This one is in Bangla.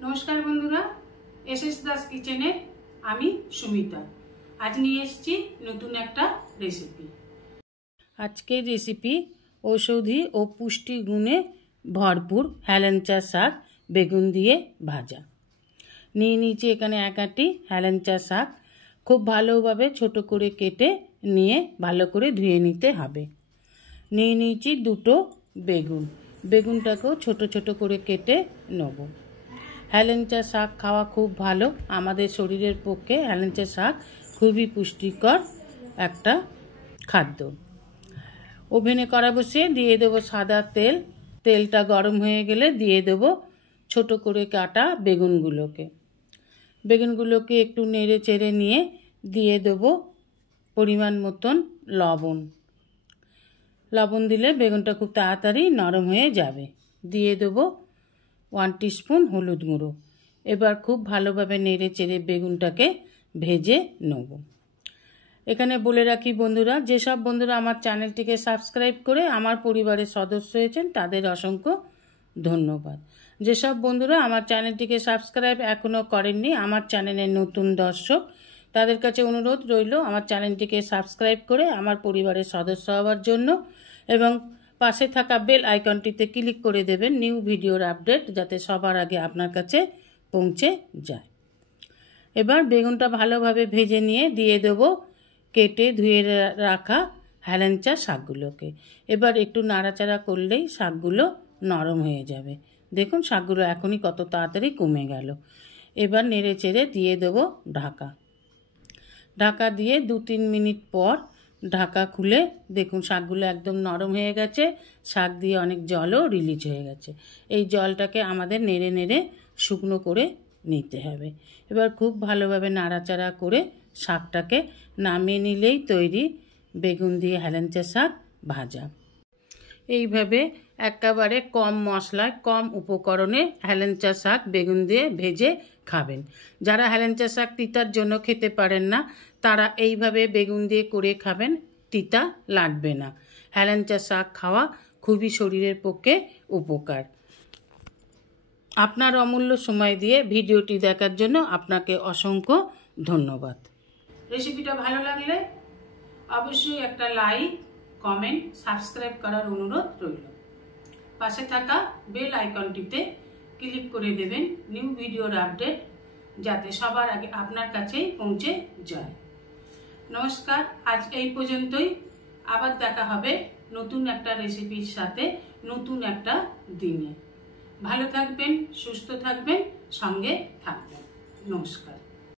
नमस्कार बंधुरा एसएस दास किचेने आमी सुमिता आज निये एसेछि नतून एकटा रेसिपि। आजकेर रेसिपि औषधि और पुष्टि गुणे भरपुर हेलेंचा शाक बेगुन दिए भाजा। निये निয়েছি এখানে এক আটি হেলেঞ্চা শাক খুব ভালোভাবে ছোট করে কেটে নিয়ে ভালো করে ধুয়ে নিতে হবে। নিয়ে নিয়েছি দুটো বেগুন, বেগুনটাকেও ছোট ছোট করে কেটে নেব। হেলেঞ্চা শাক খাওয়া খুব ভালো আমাদের শরীরের পক্ষে। হেলেঞ্চা শাক খুবই পুষ্টিকর একটা খাদ্য। ওভেনে কড়া বসিয়ে দিয়ে দেবো সাদা তেল। তেলটা গরম হয়ে গেলে দিয়ে দেবো ছোট করে কাটা বেগুনগুলোকে। বেগুনগুলোকে একটু নেড়ে চেড়ে নিয়ে দিয়ে দেবো পরিমাণ মতন লবণ। লবণ দিলে বেগুনটা খুব তাড়াতাড়ি নরম হয়ে যাবে। দিয়ে দেবো 1 টিস্পুন হলুদ গুঁড়ো। এবার খুব ভালোভাবে নেড়ে চেড়ে বেগুনটাকে ভেজে নেব। এখানে বলে রাখি বন্ধুরা, যেসব বন্ধুরা আমার চ্যানেলটিকে সাবস্ক্রাইব করে আমার পরিবারের সদস্য হয়েছেন তাদের অসংখ্য ধন্যবাদ। যেসব বন্ধুরা আমার চ্যানেলটিকে সাবস্ক্রাইব এখনও করেননি, আমার চ্যানেলের নতুন দর্শক, তাদের কাছে অনুরোধ রইল আমার চ্যানেলটিকে সাবস্ক্রাইব করে আমার পরিবারের সদস্য হওয়ার জন্য এবং পাশে থাকা বেল আইকনটিতে ক্লিক করে দেবেন নিউ ভিডিওর আপডেট যাতে সবার আগে আপনার কাছে পৌঁছে যায়। এবার বেগুনটা ভালোভাবে ভেজে নিয়ে দিয়ে দেবো কেটে ধুয়ে রাখা হেলেঞ্চা শাকগুলোকে। এবার একটু নাড়াচাড়া করলেই শাকগুলো নরম হয়ে যাবে। দেখুন শাকগুলো এখনই কত তাড়াতাড়ি কমে গেল। এবার নেড়ে চেড়ে দিয়ে দেবো ঢাকা। ঢাকা দিয়ে 2-3 মিনিট পর ঢাকা খুলে দেখুন শাকগুলো একদম নরম হয়ে গেছে। শাক দিয়ে অনেক জলও রিলিজ হয়ে গেছে। এই জলটাকে আমাদের নেড়ে নেড়ে শুকনো করে নিতে হবে। এবার খুব ভালোভাবে নাড়াচাড়া করে শাকটাকে নামিয়ে নিলেই তৈরি বেগুন দিয়ে হেলেঞ্চা শাক ভাজা। এইভাবে একেবারে কম মশলায় কম উপকরণে হেলেঞ্চা শাক বেগুন দিয়ে ভেজে খাবেন। যারা হেলেঞ্চা শাক তিতার জন্য খেতে পারেন না তারা এইভাবে বেগুন দিয়ে করে খাবেন, তিতা লাগবে না। হেলেঞ্চা শাক খাওয়া খুবই শরীরের পক্ষে উপকার। আপনার অমূল্য সময় দিয়ে ভিডিওটি দেখার জন্য আপনাকে অসংখ্য ধন্যবাদ। রেসিপিটা ভালো লাগলে অবশ্যই একটা লাইক, কমেন্ট, সাবস্ক্রাইব করার অনুরোধ রইল। পাশে থাকা বেল আইকনটিতে ক্লিক করে দেবেন নিউ ভিডিওর আপডেট যাতে সবার আগে আপনার কাছেই পৌঁছে যায়। নমস্কার, আজ এই পর্যন্তই। আবার দেখা হবে নতুন একটা রেসিপির সাথে নতুন একটা দিনে। ভালো থাকবেন, সুস্থ থাকবেন, সঙ্গে থাকবেন। নমস্কার।